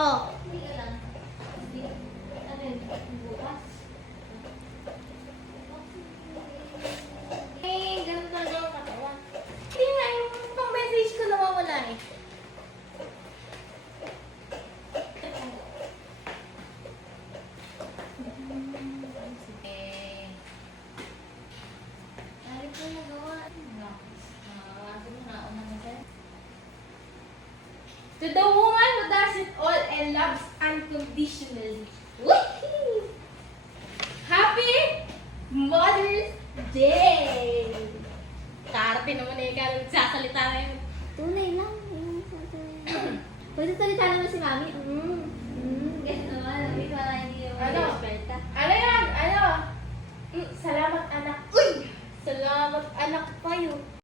Oh. Hindi ka lang. Hindi. Ano yun? Bukas? Eh, ganun talaga yung katawan. Hindi nga, yung pang message ko nawawala eh. Ano po nagawa? Nakakasa mo na ako naman sa'yo. To the woman who does it all and loves unconditionally. Woohoo! Happy Mother's Day! Karte naman eh, kaya nagsasalita na yun. Tunay lang. Pwede salita naman si Mami. Guess naman. Mami, para hindi yung Ano? resperta. Ano yan? Ano? Salamat anak. Uy! Salamat anak pa yun.